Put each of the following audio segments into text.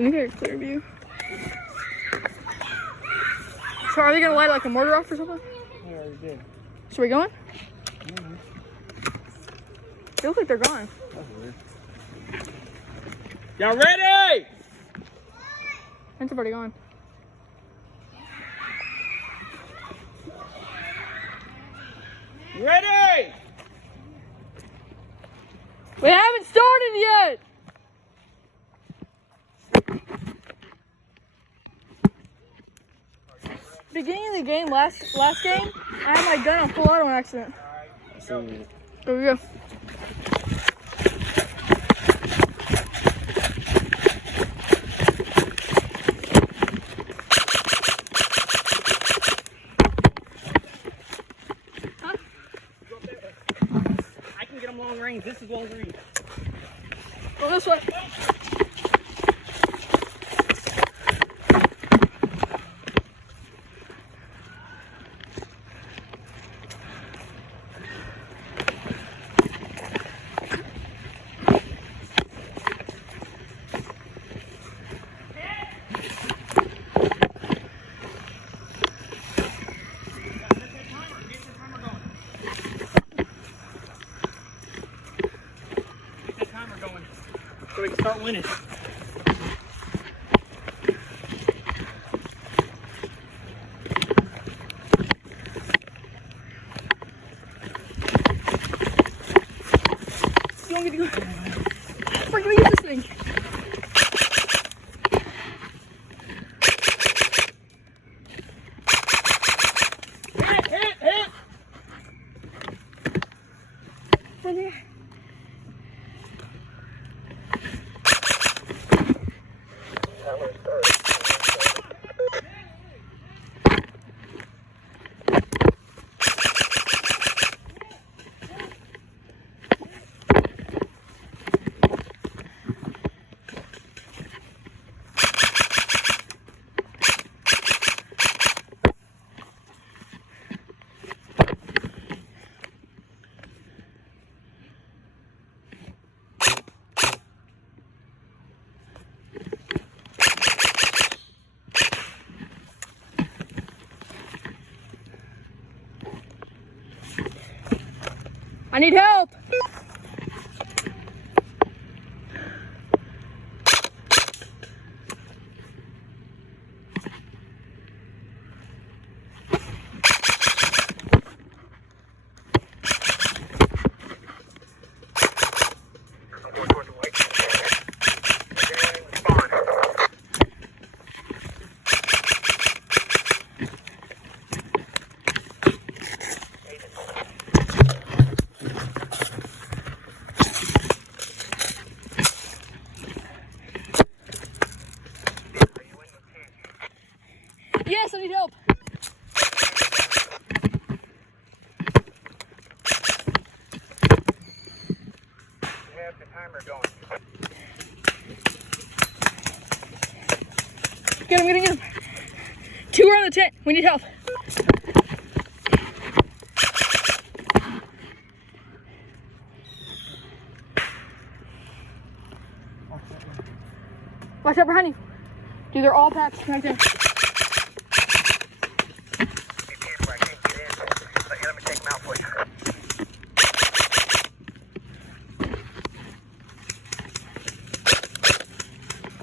me get a clear view. So are they gonna light like a mortar off or something? Yeah, I already did. So we going? Mm-hmm. They look like they're gone. That's weird. Y'all ready? It's already gone. Ready? We haven't started yet. Beginning of the game, last game, I had my gun on full auto on accident. So, There we go. Huh? I can get them long range. This is long range. Go this way. So we can start winning. You want me to go? Freaking use this thing. Hit! Right there. I need help. Yes, I need help. We have the timer going. Get him. 2 are on the tent. We need help. Watch out behind you. Dude, they're all packed right there.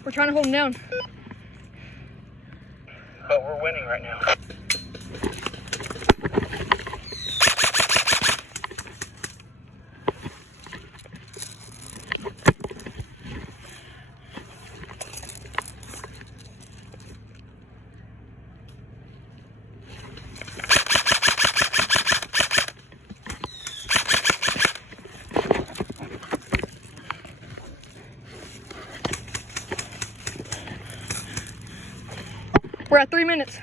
We're trying to hold them down. But we're winning right now. We're at 3 minutes.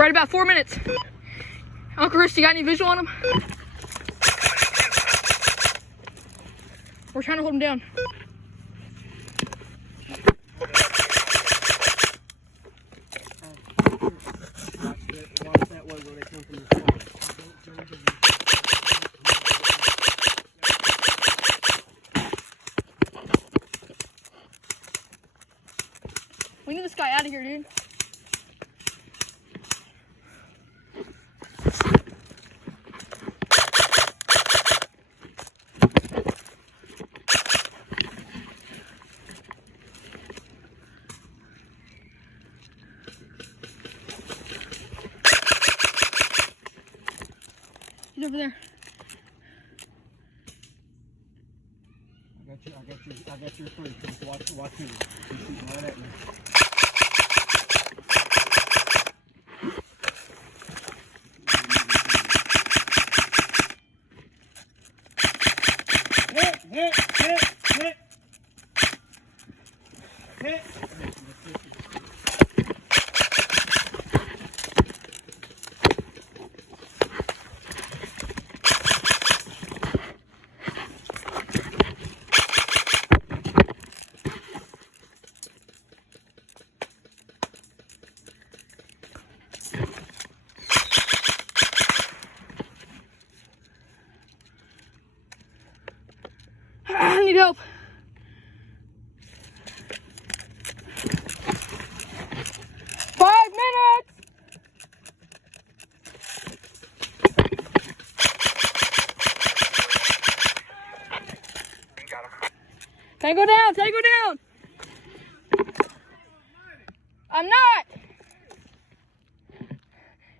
We're at about 4 minutes. Uncle Chris, you got any visual on him? We're trying to hold him down. Watch that way where they come from the front. We need this guy out of here, dude. He's over there. I got your three. Just watch me. He's shooting right at me. Hit. I need help. Five minutes. You got him. Tango down, tango down. I'm not.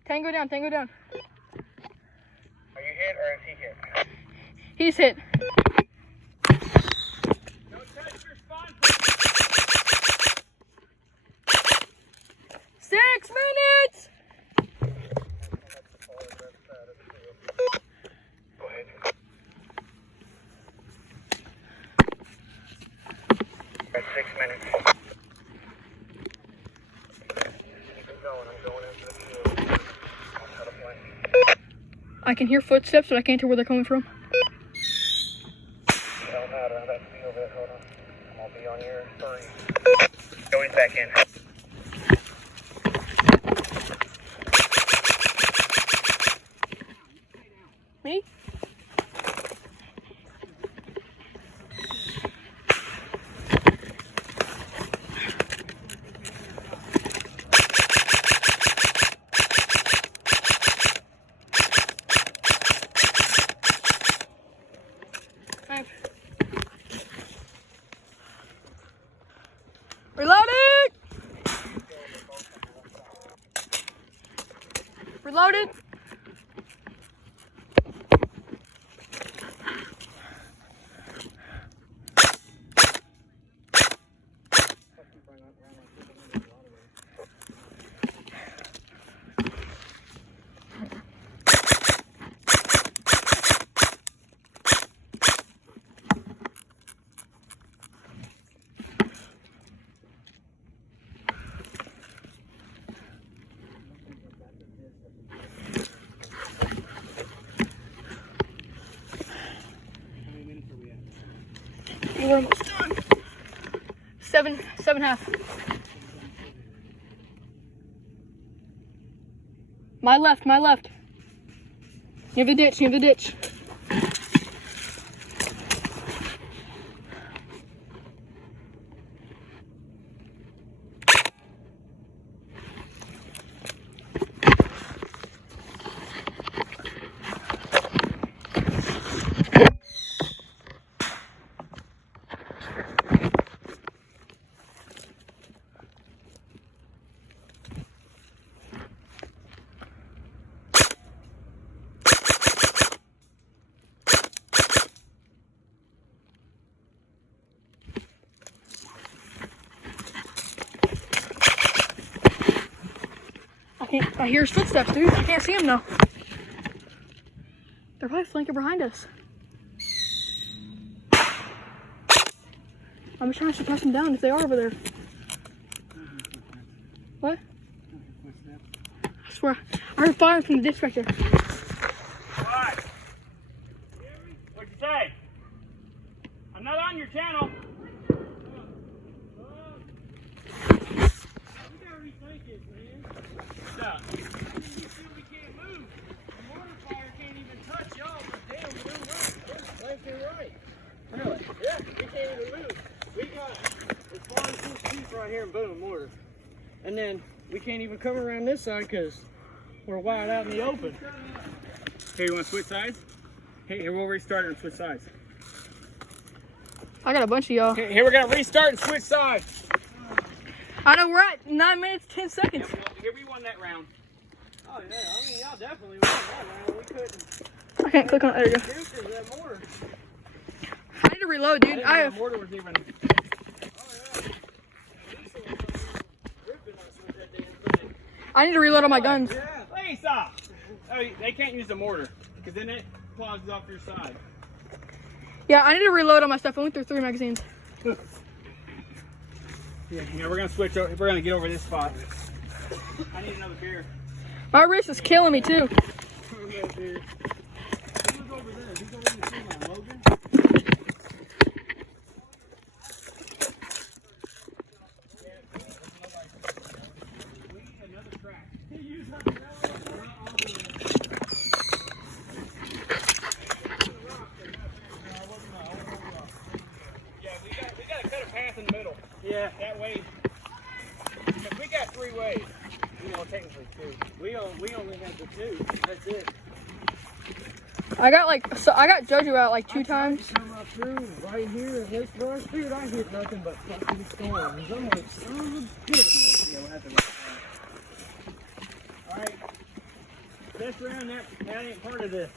Tango down, tango down. Are you hit or is he hit? He's hit. Don't touch your spawn. 6 minutes. Go ahead. At 6 minutes. Keep going. I'm going into the field. I'll try to play. I can hear footsteps, but I can't tell where they're coming from. It don't matter. I'm at the field there. Hold on. I'll be on your 3. Going back in. Me? Reloading! Reloaded. We're almost done. 7.5. My left. Near the ditch. I hear his footsteps, dude. I can't see him now. They're probably flanking behind us. I'm just trying to suppress them down if they are over there. What? swear. I heard fire from the ditch back there. Alright. What'd you say? I'm not on your channel. Stop. We can't move. The mortar fire can't even touch y'all, but damn, we don't move. Left and right. Really? Yeah, we can't even move. We got as far as this piece right here and boom, mortar. And then we can't even come around this side because we're wide out in the open. Here, you want to switch sides? Hey, here we'll restart and switch sides. I got a bunch of y'all. Okay, here we're gonna restart and switch sides. I know we're at 9 minutes, 10 seconds. Here we won that round. Oh yeah, I mean y'all definitely won that round. We couldn't. I can't click on it. There you go. That mortar. I need to reload, dude. I didn't know the mortar was even. I need to reload all my guns. Yeah. Hey, stop. Oh, they can't use the mortar because then it clogs off your side. Yeah, I need to reload all my stuff. I went through 3 magazines. Yeah, we're gonna switch. We're gonna get over this spot. I need another beer. My wrist is killing me too. Who's over there? Who's over in the tree line, Logan? We need another track. Yeah, we gotta cut a path in the middle. Yeah, that way. If we got 3 ways. Well, technically 2. We only have the 2. That's it. I got Jojo out like 2 times. Come up through right here in this brush, dude. I hit nothing but fucking storms. I'm like, son of a bitch. Yeah, we'll have to look at that. All right. This round, that ain't part of this.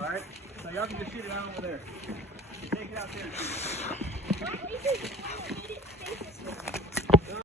All right. So y'all can just shoot it out over there. You take it out there and shoot it.